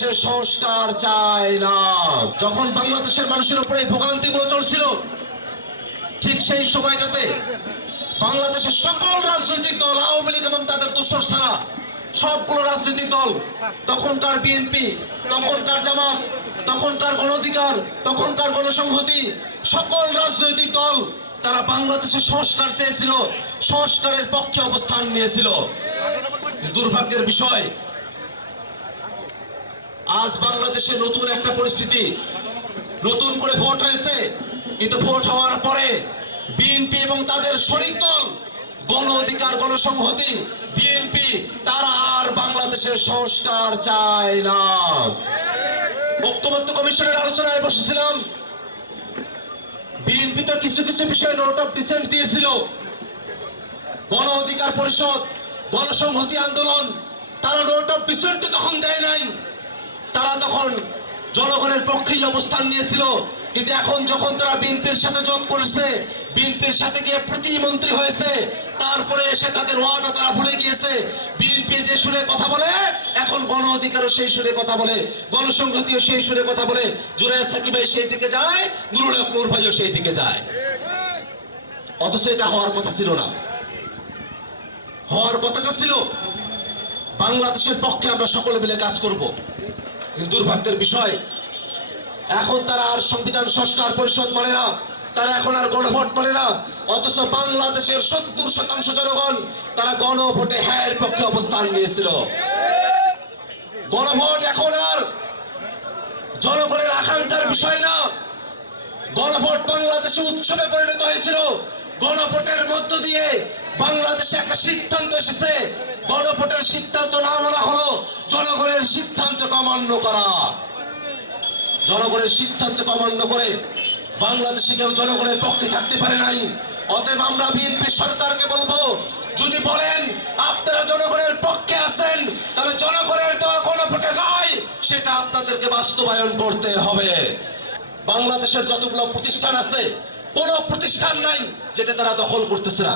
বাংলাদেশের সংস্কার চাই না। যখন বাংলাদেশের মানুষের উপরে ভোগান্তিগুলো চলছিল, ঠিক সেই সময়টাতে বাংলাদেশের সকল রাজনৈতিক দল, আওয়ামী লীগ এবং তাদের দোসর ছাড়া সবগুলো রাজনৈতিক দল, তখনকার বিএনপি, তখনকার জামাত, তখনকার গণ অধিকার, তখনকার গণসংহতি, সকল রাজনৈতিক দল তারা বাংলাদেশের সংস্কার চেয়েছিল, সংস্কারের পক্ষে অবস্থান নিয়েছিল। দুর্ভাগ্যের বিষয়, আজ বাংলাদেশে নতুন একটা পরিস্থিতি, নতুন করে ভোট হয়েছে, কিন্তু ভোট হওয়ার পরে বিএনপি এবং তাদের শরিক দল গণ অধিকার, গণসংহতি, বিএনপি তারা আর বাংলাদেশের সংস্কার চায় না। ঐক্যমত্য কমিশনের আলোচনায় বসেছিলাম, বিএনপি তো কিছু কিছু বিষয়ে নোট অফ ডিসেন্ট দিয়েছিল, গণ অধিকার পরিষদ, গণসংহতি আন্দোলন তারা নোট অফ ডিসেন্ট তখন দেয় নাই, তারা তখন জনগণের পক্ষেই অবস্থান নিয়েছিল। কিন্তু এখন যখন তারা বিএনপির সাথে জোট করেছে, বিএনপির সাথে গিয়ে প্রতিমন্ত্রী হয়েছে, তারপরে এসে তাদের ওয়াদা তারা ভুলে গিয়েছে। বিএনপি যে সুরে কথা বলে, এখন গণ অধিকারও সেই সুরে কথা বলে, গণসংহতিও সেই সুরে কথা বলে। জুরায়ের সাকিব ভাই সেই দিকে যায়, নুরুল হক নূর ভাইও সেই দিকে যায়। অথচ এটা হওয়ার কথা ছিল না। হওয়ার কথাটা ছিল বাংলাদেশের পক্ষে আমরা সকলে মিলে কাজ করব। কিন্তু দুর্ভাগ্যের বিষয়, এখন তারা আর সংবিধান সংস্কার পরিষদ মানে না, তারা এখন আর গণভোট মানে না। অথচ বাংলাদেশের 70% জনগণ তারা গণভোটে হ্যাঁ এর পক্ষে অবস্থান নিয়েছিল। গণভোট এখন আর জনগণের আকাঙ্ক্ষার বিষয় না। গণভোট বাংলাদেশে উৎসবে পরিণত হয়েছিল। গণভোটের মধ্য দিয়ে বাংলাদেশে একটা সিদ্ধান্ত এসেছে, গণভোটের সিদ্ধান্ত না বলা হলো জনগণের সিদ্ধান্তকে অমান্য করা। জনগণের সিদ্ধান্তকে অমান্য করে বাংলাদেশে কেউ জনগণের পক্ষে থাকতে পারে নাই। অতএব আমরা বিএনপি সরকারকে বলবো, যদি বলেন আপনারা জনগণের পক্ষে আছেন, তাহলে জনগণের দেওয়া গণভোটে রায় সেটা আপনাদেরকে বাস্তবায়ন করতে হবে। বাংলাদেশের যতগুলো প্রতিষ্ঠান আছে, কোনো প্রতিষ্ঠান নাই যেটা তারা দখল করতেছে না।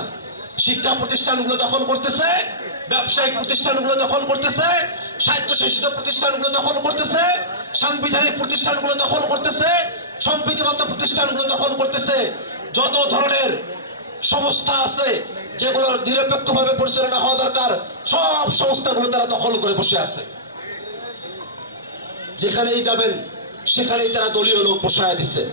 শিক্ষা প্রতিষ্ঠানগুলো দখল করতেছে, ব্যবসায়িক প্রতিষ্ঠানগুলো দখল করতেছে, স্বায়ত্তশাসিত প্রতিষ্ঠানগুলো দখল করতেছে, সাংবিধানিক প্রতিষ্ঠানগুলো দখল করতেছে, সম্প্রীতিগত প্রতিষ্ঠানগুলো দখল করতেছে। যত ধরনের সংস্থা আছে যেগুলো নিরপেক্ষভাবে পরিচালনা হওয়া দরকার, সব সংস্থাগুলো তারা দখল করে বসে আছে। যেখানেই যাবেন সেখানেই তারা দলীয় লোক বসায় দিছে।